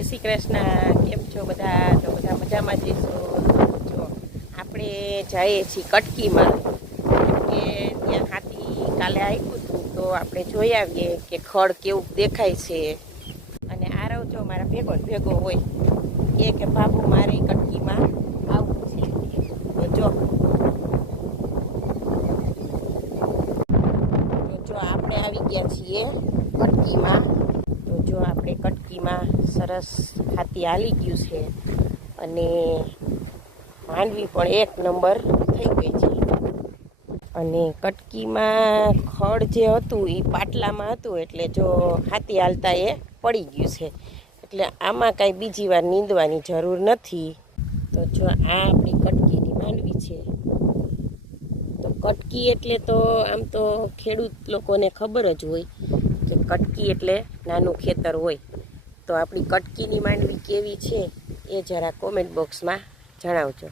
જય શ્રી કૃષ્ણ. કેમ છો બધા? તો બધા મજામાં જઈશો. જો આપણે જઈએ છીએ કટકીમાં કે ત્યાં હાથી કાલે આવ્યું હતું, તો આપણે જોઈ આવીએ કે ખડ કેવું દેખાય છે. અને આરવ જો મારા ભેગો હોય કે બાબુ મારે કટકીમાં આવવું છે. તો જો આપણે આવી ગયા છીએ કટકીમાં. તો જો આપણે કટકીમાં સરસ હાથી હાલી ગયું છે અને માંડવી પણ એક નંબર થઈ ગઈ છે. અને કટકીમાં ખડ જે હતું એ પાટલામાં હતું, એટલે જો હાથી હાલતા એ પડી ગયું છે. એટલે આમાં કાંઈ બીજી વાર નીંદવાની જરૂર નથી. તો જો આ આપણી કટકીની માંડવી છે. તો કટકી એટલે તો આમ તો ખેડૂત લોકોને ખબર જ હોય કે કટકી એટલે નાનું ખેતર હોય. તો આપણી કટકીની માંડવી કેવી છે એ જરા કોમેન્ટ બોક્સમાં જણાવજો.